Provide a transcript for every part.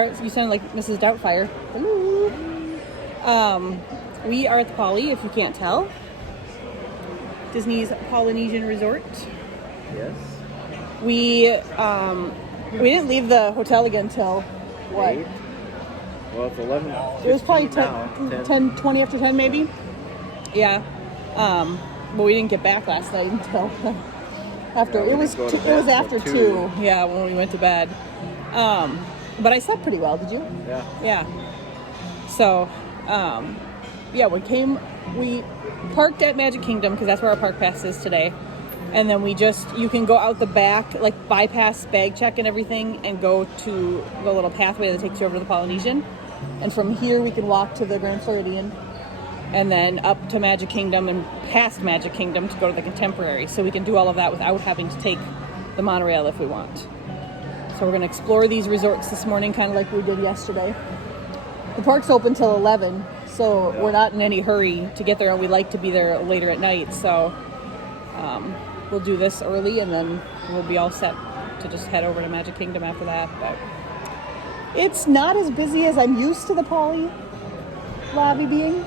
are, you sound like Mrs. Doubtfire. Hello. We are at the Poly, if you can't tell. Disney's Polynesian Resort. Yes. We didn't leave the hotel again till what? 8? Well, it's 11. It was probably 10, 20 after 10 maybe. Yeah. But we didn't get back last night until after it was after 2. Yeah, when we went to bed. But I slept pretty well. Did you? Yeah. Yeah. So, yeah, we parked at Magic Kingdom because that's where our park pass is today. And then you can go out the back, like bypass bag check and everything, and go to the little pathway that takes you over to the Polynesian. And from here, we can walk to the Grand Floridian and then up to Magic Kingdom and past Magic Kingdom to go to the Contemporary. So we can do all of that without having to take the monorail if we want. So we're going to explore these resorts this morning, kind of like we did yesterday. The park's open till 11, so we're not in any hurry to get there, and we like to be there later at night. So we'll do this early, and then we'll be all set to just head over to Magic Kingdom after that. But it's not as busy as I'm used to the Poly lobby being.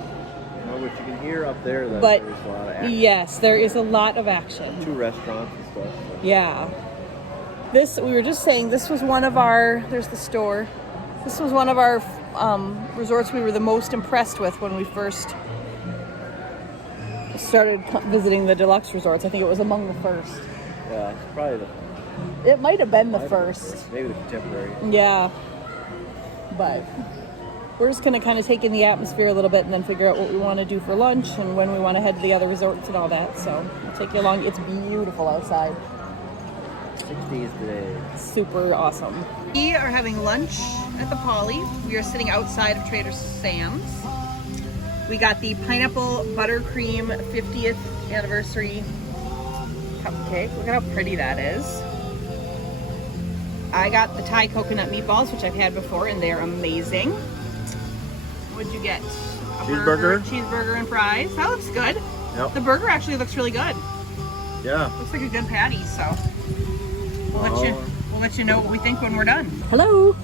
Well, but you can hear up there that there's a lot of action. Yes, there is a lot of action. 2 restaurants and stuff. So. Yeah. We were just saying, this was one of our, there's the store. This was one of our resorts we were the most impressed with when we first started visiting the deluxe resorts. I think it was among the first. Yeah, it's probably It might have been the first. Maybe the Contemporary. Yeah. But we're just going to kind of take in the atmosphere a little bit and then figure out what we want to do for lunch and when we want to head to the other resorts and all that. So I'll take you along. It's beautiful outside. 60s today. Super awesome. We are having lunch at the Poly. We are sitting outside of Trader Sam's. We got the pineapple buttercream 50th anniversary cupcake. Look at how pretty that is. I got the Thai coconut meatballs, which I've had before, and they're amazing. What'd you get? Cheeseburger and fries. That looks good. Yep. The burger actually looks really good. Yeah. Looks like a good patty, so we'll let you know what we think when we're done. Hello.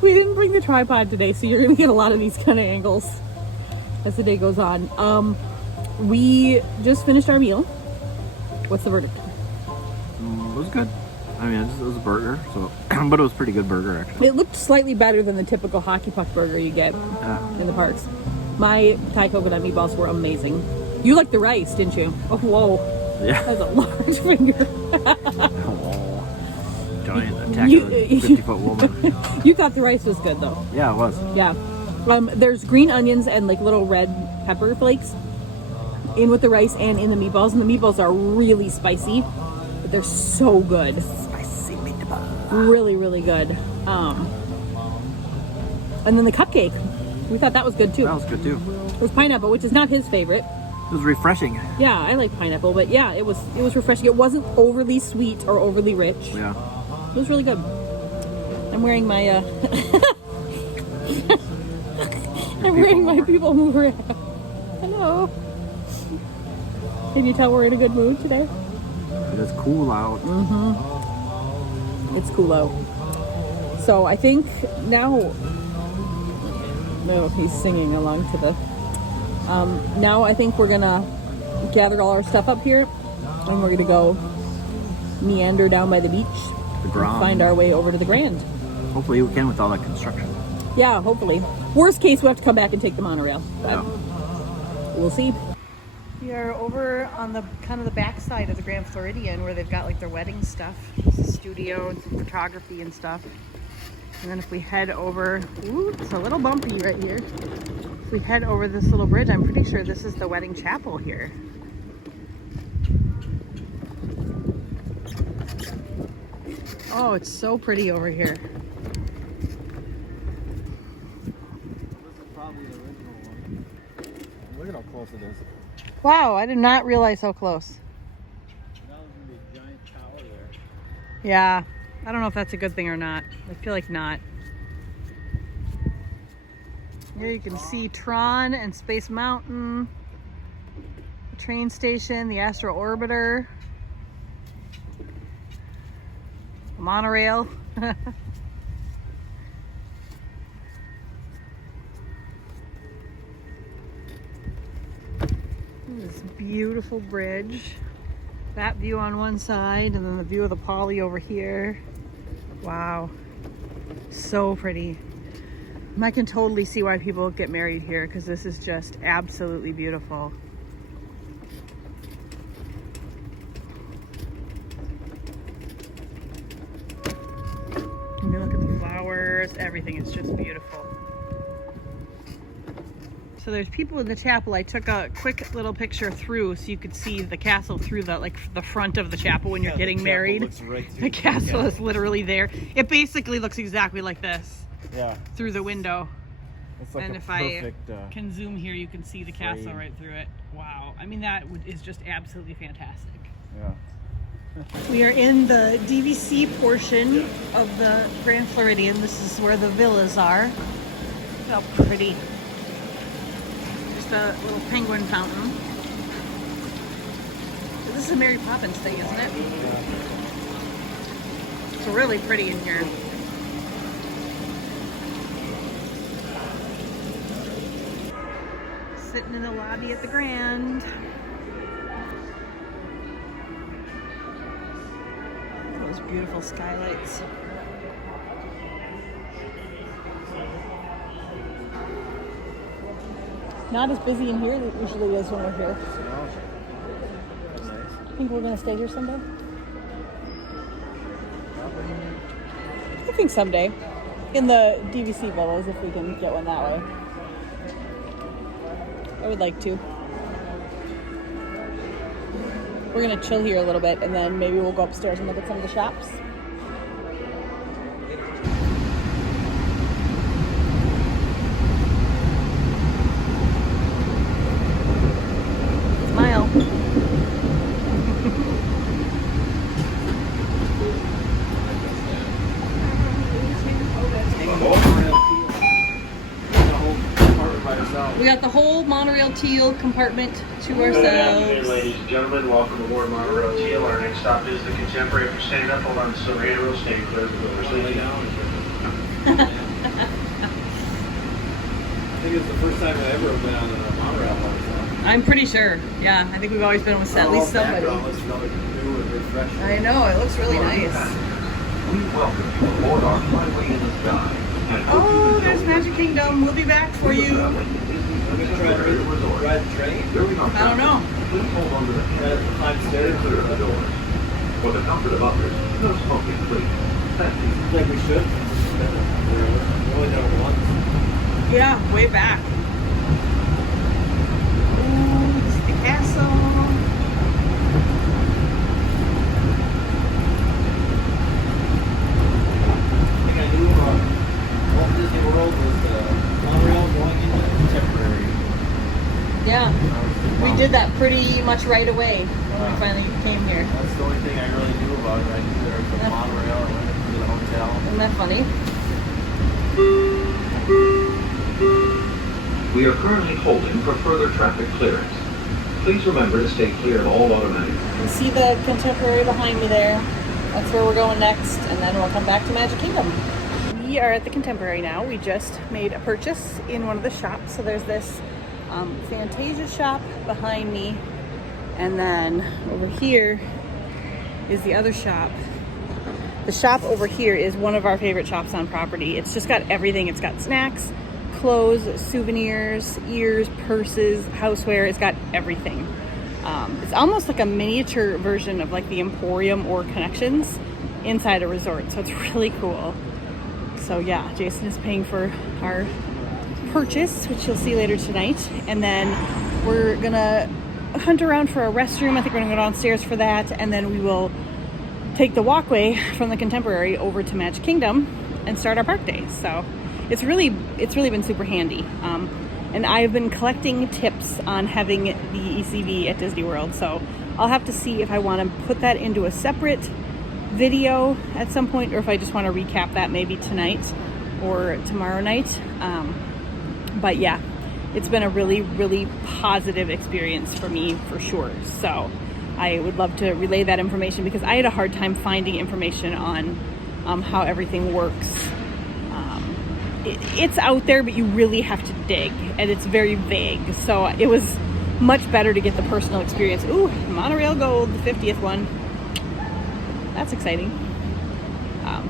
We didn't bring the tripod today, so you're gonna get a lot of these kind of angles as the day goes on. We just finished our meal. What's the verdict? It was good. I mean, it was a burger, so but it was a pretty good burger actually. It looked slightly better than the typical hockey puck burger you get in the parks. My Thai coconut meatballs were amazing. You liked the rice, didn't you? Oh, whoa. Yeah. That's a large finger. Giant attack of a 50-foot woman. You thought the rice was good, though. Yeah, it was. Yeah. There's green onions and like little red pepper flakes in with the rice and in the meatballs. And the meatballs are really spicy, but they're so good. Spicy meatball. Really, really good. And then the cupcake. We thought that was good, too. That was good, too. It was pineapple, which is not his favorite. It was refreshing. Yeah, I like pineapple, but yeah, it was refreshing. It wasn't overly sweet or overly rich. Yeah. It was really good. I'm wearing my I'm wearing my people mover. Hello. Can you tell we're in a good mood today? It's cool out. Mm-hmm. It's cool out. So I think now. No, he's singing along to the. Now I think we're gonna gather all our stuff up here, and we're gonna go meander down by the beach. The Grand. Find our way over to the Grand. Hopefully we can with all that construction. Yeah, hopefully. Worst case, we have to come back and take the monorail. But Yeah. we'll see. We are over on the kind of the back side of the Grand Floridian where they've got like their wedding stuff, studio and some photography and stuff. And then if we head over, ooh, it's a little bumpy right here. If we head over this little bridge, I'm pretty sure this is the wedding chapel here. Oh, it's so pretty over here. This is probably the original one. Look at how close it is. Wow, I did not realize how close. That was going to be a giant tower there. Yeah, I don't know if that's a good thing or not. I feel like not. Here you can see Tron and Space Mountain, the train station, the Astro Orbiter, the monorail. This beautiful bridge. That view on one side, and then the view of the Poly over here. Wow. So pretty. I can totally see why people get married here, because this is just absolutely beautiful. And you look at the flowers, everything is just beautiful. So there's people in the chapel. I took a quick little picture through so you could see the castle through the the front of the chapel when you're getting married. Right the castle is literally there. It basically looks exactly like this. Yeah. Through the window. It's like and a if perfect, I can zoom here, you can see the castle right through it. Wow. I mean, that is just absolutely fantastic. Yeah. We are in the DVC portion of the Grand Floridian. This is where the villas are. Look how pretty. There's the little penguin fountain. This is a Mary Poppins thing, isn't it? It's really pretty in here. Sitting in the lobby at the Grand. Those beautiful skylights. Not as busy in here as it usually is when we're here. I think we're going to stay here someday. I think someday. In the DVC villas, if we can get one that way. I would like to. We're going to chill here a little bit, and then maybe we'll go upstairs and look at some of the shops. Smile. We got the whole monorail teal compartment to ourselves. Good afternoon, ladies and gentlemen. Welcome aboard monorail teal. Our next stop is the Contemporary. For stand up, hold on to the radio, stay clear of the doors. I think it's the first time I've ever been on a monorail one. So. I'm pretty sure. Yeah, I think we've always been with at least somebody. I know, it looks really nice. We welcome you aboard our Highway in the Sky. Oh, there's Magic Kingdom. We'll be back for you. Ride the train? I don't know. Please hold on to the climb stairs, clear of the doors. For the comfort of others, no smoking, please. Thank you. Like we should. We only done it once. Yeah, way back. Ooh, this is the castle. I think I knew Walt Disney World was monorail going into Contemporary. Yeah, we did that pretty much right away when we finally came here. That's the only thing I really knew about it. I knew there was a monorail. I went to the hotel. Isn't that funny? We are currently holding for further traffic clearance. Please remember to stay clear of all automatic. You see the Contemporary behind me there? That's where we're going next, and then we'll come back to Magic Kingdom. We are at the Contemporary now. We just made a purchase in one of the shops. So there's this Fantasia shop behind me, and then over here is the other shop. The shop over here is one of our favorite shops on property. It's just got everything. It's got snacks, clothes, souvenirs, ears, purses, houseware. It's got everything. It's almost like a miniature version of like the Emporium or Connections inside a resort. So it's really cool. So yeah, Jason is paying for our purchase, which you'll see later tonight. And then we're gonna hunt around for a restroom. I think we're gonna go downstairs for that. And then we will take the walkway from the Contemporary over to Magic Kingdom and start our park day. So it's really been super handy. And I've been collecting tips on having the ECV at Disney World. So I'll have to see if I want to put that into a separate video at some point, or if I just want to recap that maybe tonight or tomorrow night. But yeah, it's been a really, really positive experience for me for sure. So I would love to relay that information, because I had a hard time finding information on how everything works. It's out there, but you really have to dig, and it's very vague. So it was much better to get the personal experience. Ooh, Monorail Gold, the 50th one. That's exciting.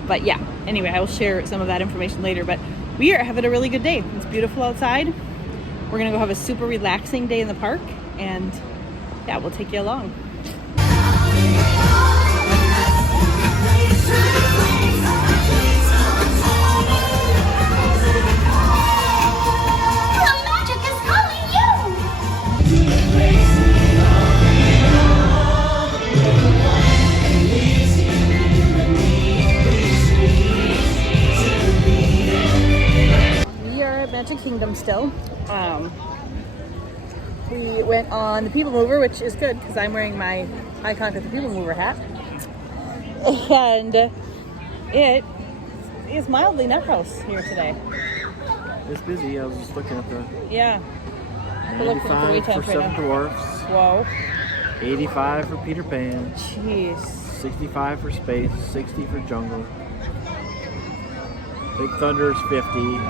But yeah, anyway, I will share some of that information later. But we are having a really good day. It's beautiful outside. We're gonna go have a super relaxing day in the park, and yeah, we'll take you along. Magic Kingdom still. We went on the People Mover, which is good because I'm wearing my Icon at the People Mover hat. And it is mildly nut house here today. It's busy. I was just looking at the... Yeah. 85 for Seven Dwarfs. Whoa. 85 for Peter Pan. Jeez. 65 for Space. 60 for Jungle. Big Thunder is 50.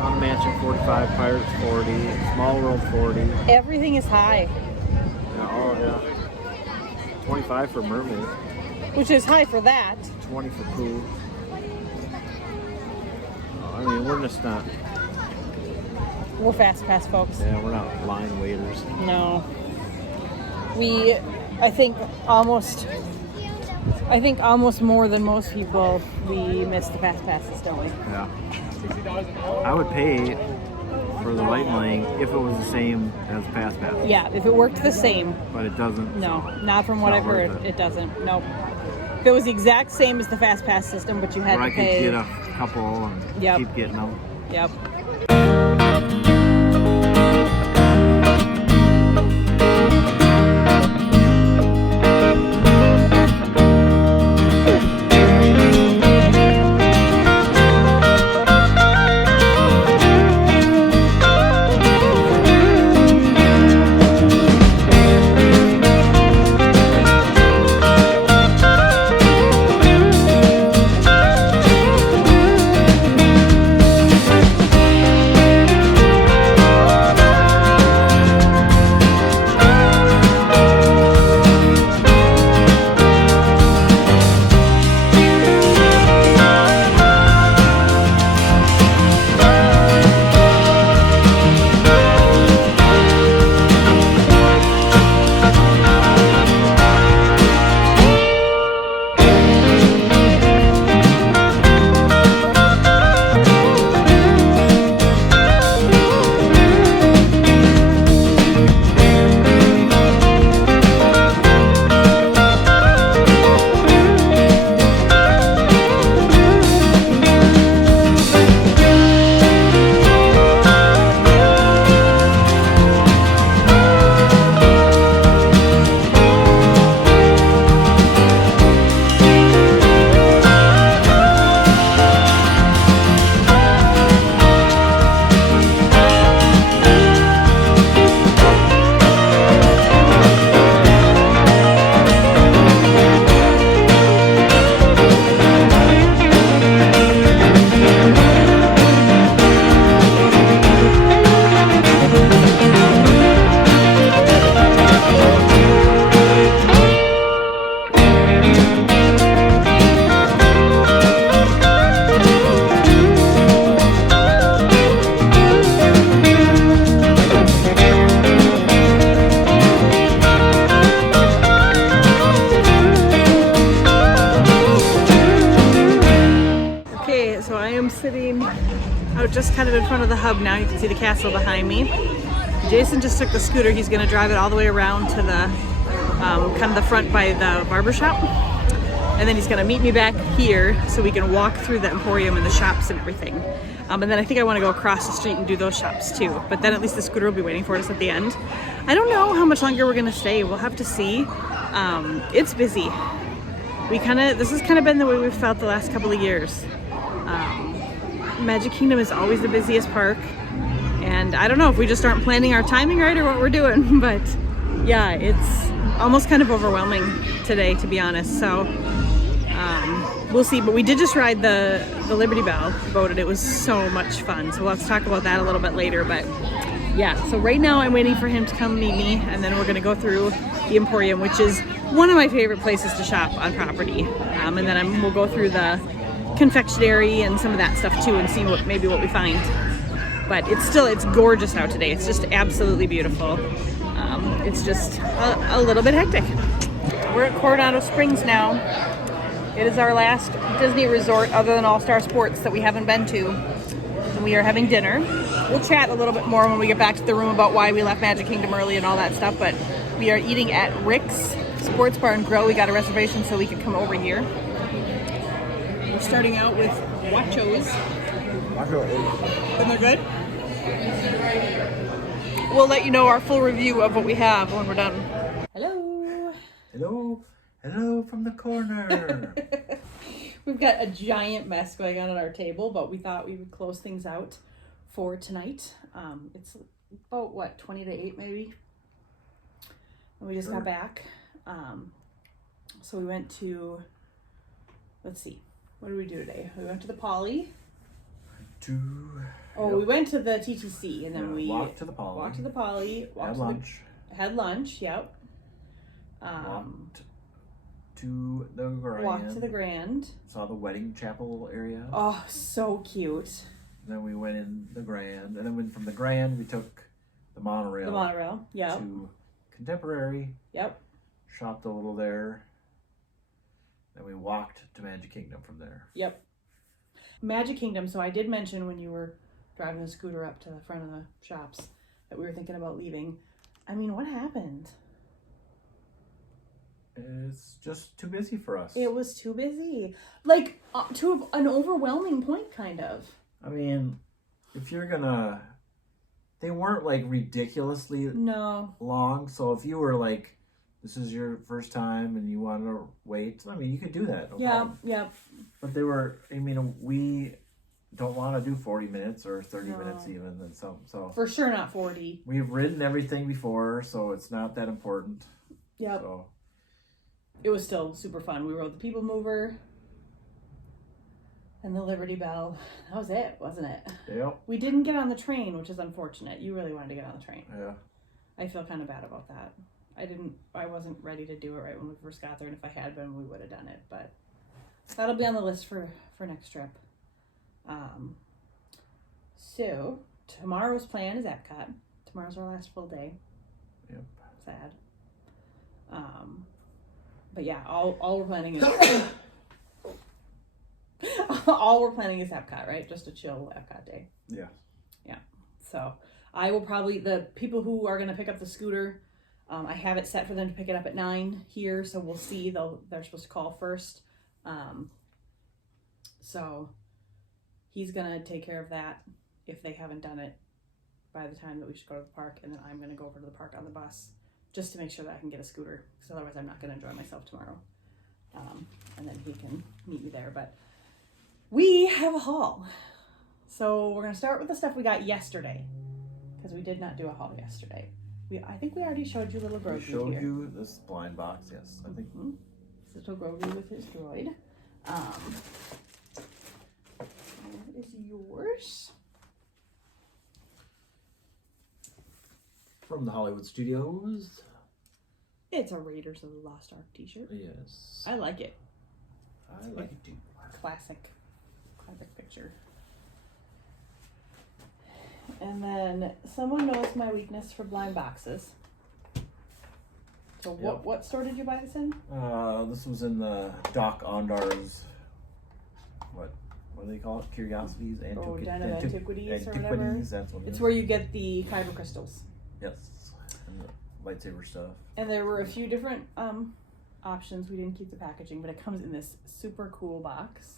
On Mansion 45, Pirates 40, Small World 40. Everything is high. Yeah, 25 for Mermaid. Which is high for that. 20 for Pooh. I mean, we're just not... We're fast pass folks. Yeah, we're not line waiters. No. I think almost more than most people, we miss the fast passes, don't we? Yeah. I would pay for the light lane if it was the same as Pass Pass. Yeah, if it worked the same. But it doesn't. No, not from what I've heard. It doesn't. Nope. If it was the exact same as the Fast Pass system, but you had to pay. I could get a couple and keep getting them. Yep. Sitting out just kind of in front of the hub now. You can see the castle behind me. Jason just took the scooter. He's going to drive it all the way around to the kind of the front by the barber shop. And then he's going to meet me back here so we can walk through the Emporium and the shops and everything. And then I think I want to go across the street and do those shops too. But then at least the scooter will be waiting for us at the end. I don't know how much longer we're going to stay. We'll have to see. It's busy. This has kind of been the way we've felt the last couple of years. Magic Kingdom is always the busiest park, and I don't know if we just aren't planning our timing right or what we're doing, but yeah, it's almost kind of overwhelming today, to be honest. So We'll see, but we did just ride the Liberty Bell boat, and it was so much fun. So we'll have to talk about that a little bit later. But yeah, so right now I'm waiting for him to come meet me, and then we're gonna go through the Emporium, which is one of my favorite places to shop on property. And then we'll go through the confectionery and some of that stuff too, and see what we find. But it's gorgeous out today. It's just absolutely beautiful. It's just a little bit hectic. We're at Coronado Springs now. It is our last Disney resort other than All-Star Sports that we haven't been to. And we are having dinner. We'll chat a little bit more when we get back to the room about why we left Magic Kingdom early and all that stuff. But we are eating at Rick's Sports Bar and Grill. We got a reservation so we could come over here. We're starting out with guachos. And they're good? We'll let you know our full review of what we have when we're done. Hello. Hello. Hello from the corner. We've got a giant mess going on at our table, but we thought we would close things out for tonight. It's about, 20 to 8 maybe? And we just got back. So we went to, let's see, what did we do today? We went to the Poly. We went to the TTC, and then we walked to the Poly. Had lunch, yep. Walked to the Grand. Walked to the Grand. Saw the wedding chapel area. Oh, so cute. Then we went in the Grand, and then from the Grand we took the monorail. Yep. To Contemporary. Yep. Shopped a little there. Then we walked to Magic Kingdom from there. Yep. Magic Kingdom. So I did mention when you were driving the scooter up to the front of the shops that we were thinking about leaving. I mean, what happened? It's just too busy for us. It was too busy. Like, to an overwhelming point, kind of. I mean, if you're gonna... They weren't, ridiculously long. So if you were, this is your first time and you want to wait, I mean, you could do that. No problem. Yeah. But they were... I mean, we don't want to do 40 minutes or 30 minutes even. And so for sure not 40. We've ridden everything before, so it's not that important. Yep. So... It was still super fun. We rode the People Mover and the Liberty Bell. That was it, wasn't it? Yep. We didn't get on the train, which is unfortunate. You really wanted to get on the train. Yeah. I feel kind of bad about that. I wasn't ready to do it right when we first got there, and if I had been, we would have done it. But that'll be on the list for next trip. So tomorrow's plan is Epcot. Tomorrow's our last full day. Yep. Sad. But yeah, all we're planning is all we're planning is Epcot, right? Just a chill Epcot day. Yeah. Yeah. So I will probably, the people who are going to pick up the scooter, I have it set for them to pick it up at 9 here. So we'll see. They're supposed to call first. So he's going to take care of that if they haven't done it by the time that we should go to the park. And then I'm going to go over to the park on the bus, just to make sure that I can get a scooter, because otherwise I'm not going to enjoy myself tomorrow. And then he can meet me there. But we have a haul. So we're going to start with the stuff we got yesterday, because we did not do a haul yesterday. I think we already showed you little Grogu here. We showed you this blind box, yes. I think. This little Grogu with his droid. What is yours? From the Hollywood Studios. It's a Raiders of the Lost Ark t-shirt. Yes. I like it. I like it too. Classic picture. And then someone knows my weakness for blind boxes. So what store did you buy this in? This was in the Doc Ondar's, what do they call it? Curiosities? Den of Antiquities or whatever. Antiquities, that's what it is. It's where you get the kyber crystals. Yes, and the lightsaber stuff. And there were a few different options. We didn't keep the packaging, but it comes in this super cool box.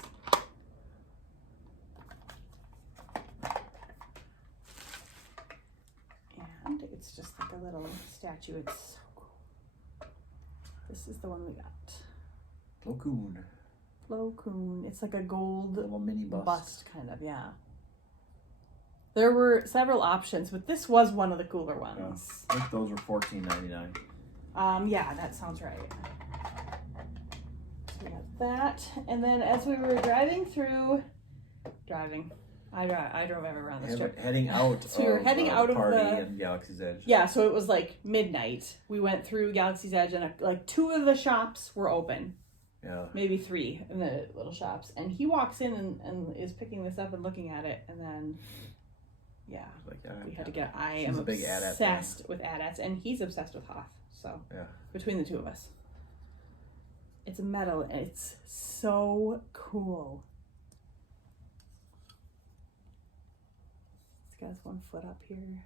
And it's just like a little statue. It's so cool. This is the one we got. Plo Koon. It's like a gold little mini bust kind of, yeah. There were several options, but this was one of the cooler ones. I think those were $14.99. Yeah, that sounds right. we got that. And then as we were driving through, I drove everywhere on this trip. Heading out. So we were heading out of party the in Galaxy's Edge. Yeah, so it was like midnight. We went through Galaxy's Edge, and like 2 of the shops were open. Yeah. Maybe 3 in the little shops. And he walks in and is picking this up and looking at it, and then we had to get. I am obsessed with AT-ATs, and he's obsessed with Hoth. So between the 2 of us, it's metal, and it's so cool. It's got his 1 foot up here.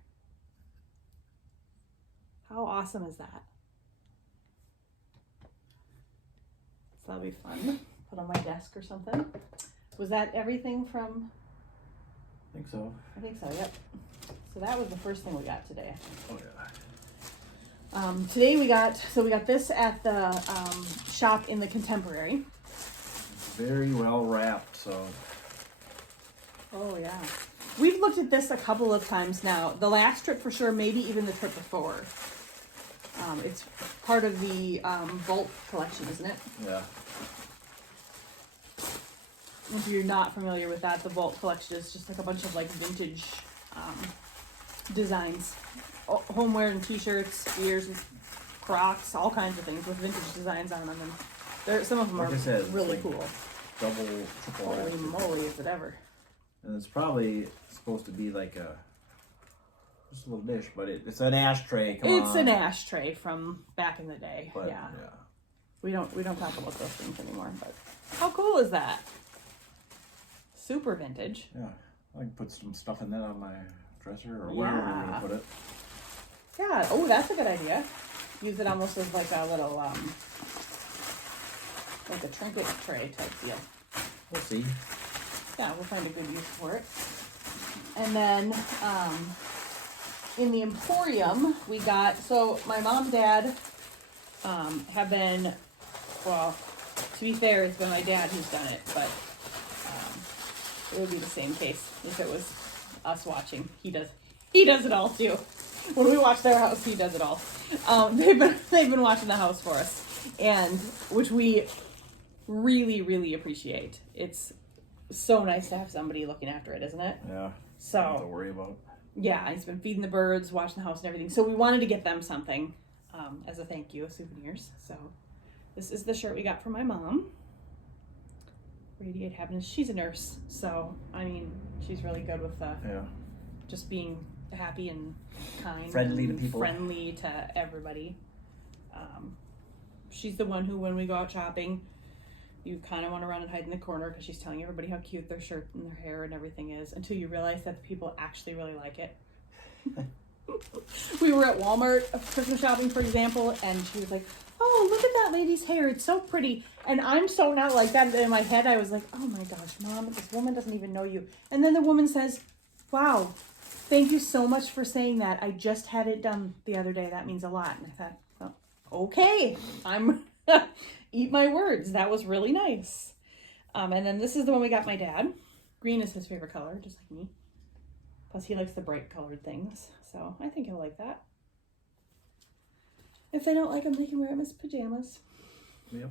How awesome is that? So that'll be fun. Put on my desk or something. Was that everything from? I think so. I think so, yep. So that was the first thing we got today. Oh yeah. Today we got this at the shop in the Contemporary. Very well wrapped, so. Oh yeah. We've looked at this a couple of times now. The last trip for sure, maybe even the trip before. It's part of the Bolt collection, isn't it? Yeah. If you're not familiar with that, the Bolt collection is just like a bunch of like vintage designs. Homeware and t-shirts, ears, Crocs, all kinds of things with vintage designs on them. And some of them are really cool. Double, triple. Holy moly, is it ever. And it's probably supposed to be like just a little dish, but it's an ashtray. It's an ashtray from back in the day. But, yeah. We don't talk about those things anymore. But how cool is that? Super vintage. Yeah, I can put some stuff in that on my dresser or wherever I'm gonna put it. Yeah. Oh, that's a good idea. Use it almost as like a little like a trinket tray type deal. We'll see. Yeah, we'll find a good use for it. And then in the Emporium, we got, so my mom and dad have been, well, to be fair, it's been my dad who's done it, but it would be the same case if it was us watching. He does it all too. When we watch their house, he does it all. They've been watching the house for us, and which we really, really appreciate. It's so nice to have somebody looking after it, isn't it? Yeah. So nothing to worry about. Yeah, he's been feeding the birds, watching the house and everything. So we wanted to get them something as a thank you, souvenirs. So this is the shirt we got from my mom. Radiate Happiness. She's a nurse, so I mean, she's really good with just being happy and kind, friendly and to people, friendly to everybody. She's the one who, when we go out shopping, you kind of want to run and hide in the corner because she's telling everybody how cute their shirt and their hair and everything is, until you realize that the people actually really like it. We were at Walmart Christmas shopping, for example, and she was like, "Oh, look at that lady's hair. It's so pretty." And I'm so not like that. In my head, I was like, "Oh my gosh, Mom, this woman doesn't even know you." And then the woman says, "Wow, thank you so much for saying that. I just had it done the other day. That means a lot." And I thought, well, okay, I'm eat my words. That was really nice. And then this is the one we got my dad. Green is his favorite color, just like me. Plus he likes the bright colored things. So I think he'll like that. If they don't like him, they can wear him as pajamas. Yep.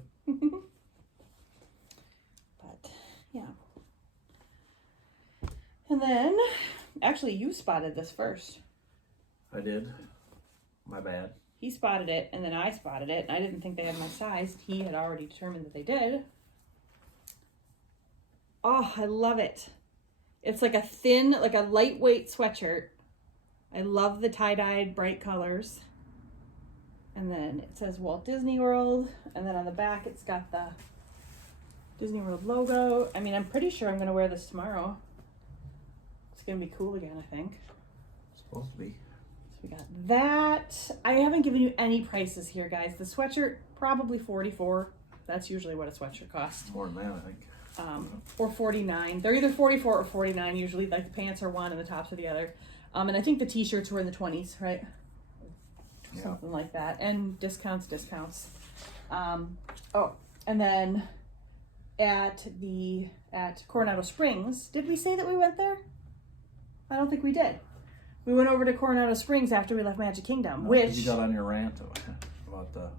But yeah. And then, actually, you spotted this first. I did. My bad. He spotted it, and then I spotted it, and I didn't think they had my size. He had already determined that they did. Oh, I love it. It's like a thin, like a lightweight sweatshirt. I love the tie-dyed bright colors. And then it says Walt Disney World, and then on the back it's got the Disney World logo. I mean, I'm pretty sure I'm going to wear this tomorrow. It's going to be cool again, I think. It's supposed to be. So we got that. I haven't given you any prices here, guys. The sweatshirt, probably $44. That's usually what a sweatshirt costs. More than that, I think. Or $49. They're either $44 or $49 usually. Like the pants are one and the tops are the other. And I think the t-shirts were in the 20s, right? Yeah. Something like that. And discounts. And then at Coronado Springs, did we say that we went there? I don't think we did. We went over to Coronado Springs after we left Magic Kingdom, which you got on your rant about the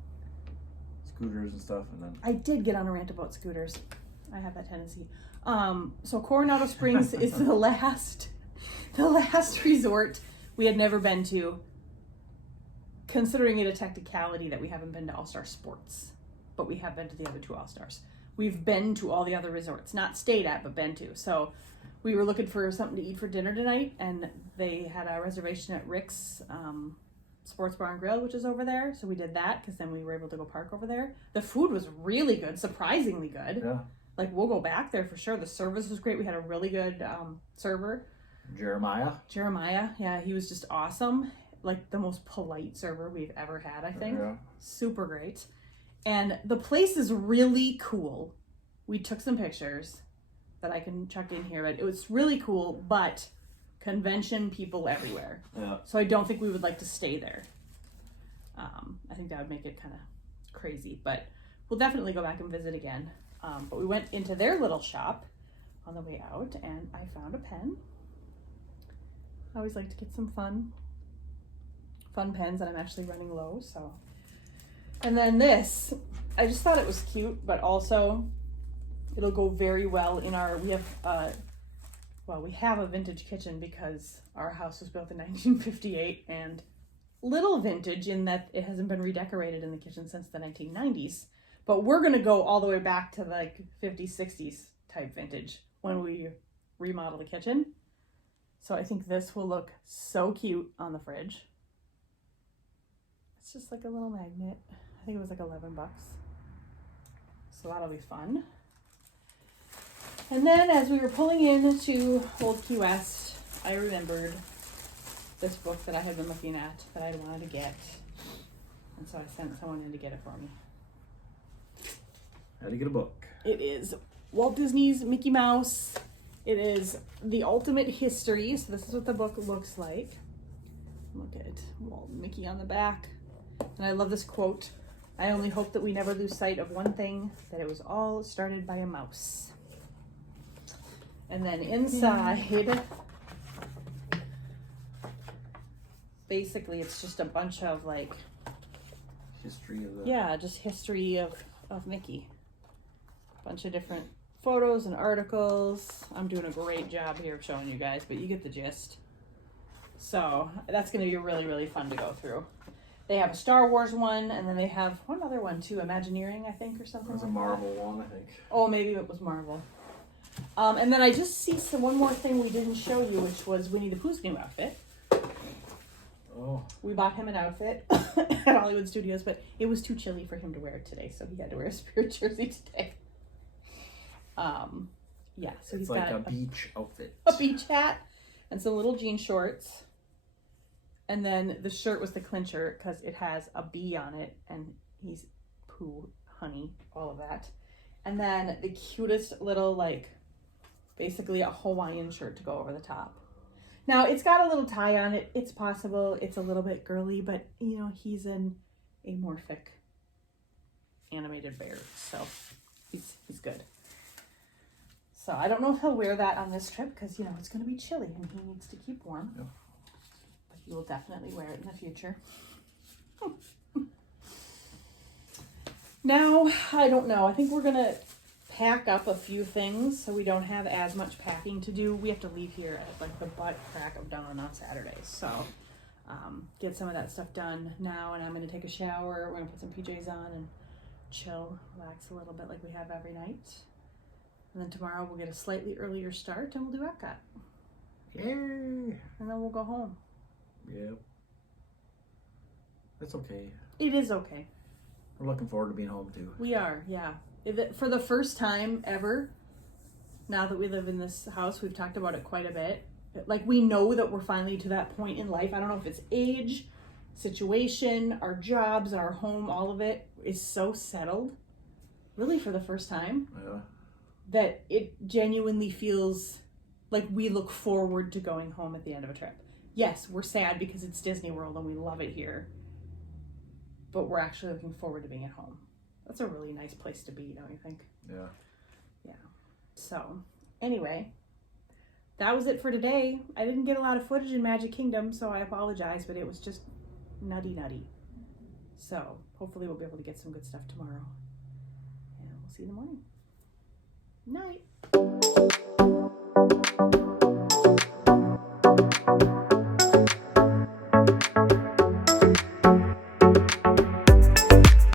scooters and stuff, and then I did get on a rant about scooters. I have that tendency. So Coronado Springs is the last resort we had never been to, considering it a technicality that we haven't been to All-Star Sports, but we have been to the other 2 All-Stars. We've been to all the other resorts, not stayed at, but been to. So we were looking for something to eat for dinner tonight, and they had a reservation at Rick's Sports Bar and Grill, which is over there. So we did that because then we were able to go park over there. The food was really good, surprisingly good. yeah. Like, we'll go back there for sure. The service was great. We had a really good server. Jeremiah, yeah, he was just awesome. Like, the most polite server we've ever had, I think. Yeah. Super great. And the place is really cool. We took some pictures that I can chuck in here, but it was really cool, but convention people everywhere. Yeah. So I don't think we would like to stay there. I think that would make it kind of crazy, but we'll definitely go back and visit again. But we went into their little shop on the way out, and I found a pen. I always like to get some fun pens, and I'm actually running low, so. And then this, I just thought it was cute, but also it'll go very well in our, we have a vintage kitchen because our house was built in 1958, and little vintage in that it hasn't been redecorated in the kitchen since the 1990s. But we're going to go all the way back to like 50s, 60s type vintage when we remodel the kitchen. So I think this will look so cute on the fridge. It's just like a little magnet. I think it was like $11. So that'll be fun. And then as we were pulling into Old Key West, I remembered this book that I had been looking at that I wanted to get. And so I sent someone in to get it for me. How to get a book. It is Walt Disney's Mickey Mouse. It is The Ultimate History. So this is what the book looks like. Look at Walt and Mickey on the back. And I love this quote. I only hope that we never lose sight of one thing, that it was all started by a mouse. And then inside, basically it's just a bunch of like, History of the... yeah, just history of Mickey. Bunch of different photos and articles. I'm doing a great job here of showing you guys, but you get the gist. So that's going to be really, really fun to go through. They have a Star Wars one, and then they have one other one too, Imagineering, I think, or something. It was a Marvel one, I think. Oh, maybe it was Marvel. And then I just see one more thing we didn't show you, which was Winnie the Pooh's new outfit. Oh. We bought him an outfit at Hollywood Studios, but it was too chilly for him to wear it today, so he had to wear a Spirit jersey today. Yeah, so he's like got a beach outfit. a beach hat and some little jean shorts. And then the shirt was the clincher because it has a bee on it, and he's Pooh, honey, all of that. And then the cutest little, like, basically a Hawaiian shirt to go over the top. Now, it's got a little tie on it. It's possible it's a little bit girly, but, you know, he's an amorphic animated bear, so he's good. So I don't know if he'll wear that on this trip because, you know, it's going to be chilly and he needs to keep warm. Yeah. But he will definitely wear it in the future. Now, I don't know. I think we're going to pack up a few things so we don't have as much packing to do. We have to leave here at like the butt crack of dawn on Saturday. So get some of that stuff done now, and I'm going to take a shower. We're going to put some PJs on and chill, relax a little bit like we have every night. And then tomorrow we'll get a slightly earlier start and we'll do Epcot. Yay! And then we'll go home. Yep. That's okay. It is okay. We're looking forward to being home too. We are, yeah. For the first time ever, now that we live in this house, we've talked about it quite a bit. Like, we know that we're finally to that point in life. I don't know if it's age, situation, our jobs, our home, all of it is so settled, really for the first time, Yeah. that it genuinely feels like we look forward to going home at the end of a trip. Yes, we're sad because it's Disney World and we love it here, but we're actually looking forward to being at home. That's a really nice place to be, don't you think? Yeah. Yeah. So, anyway, that was it for today. I didn't get a lot of footage in Magic Kingdom, so I apologize, but it was just nutty. So hopefully we'll be able to get some good stuff tomorrow. And we'll see you in the morning. Night.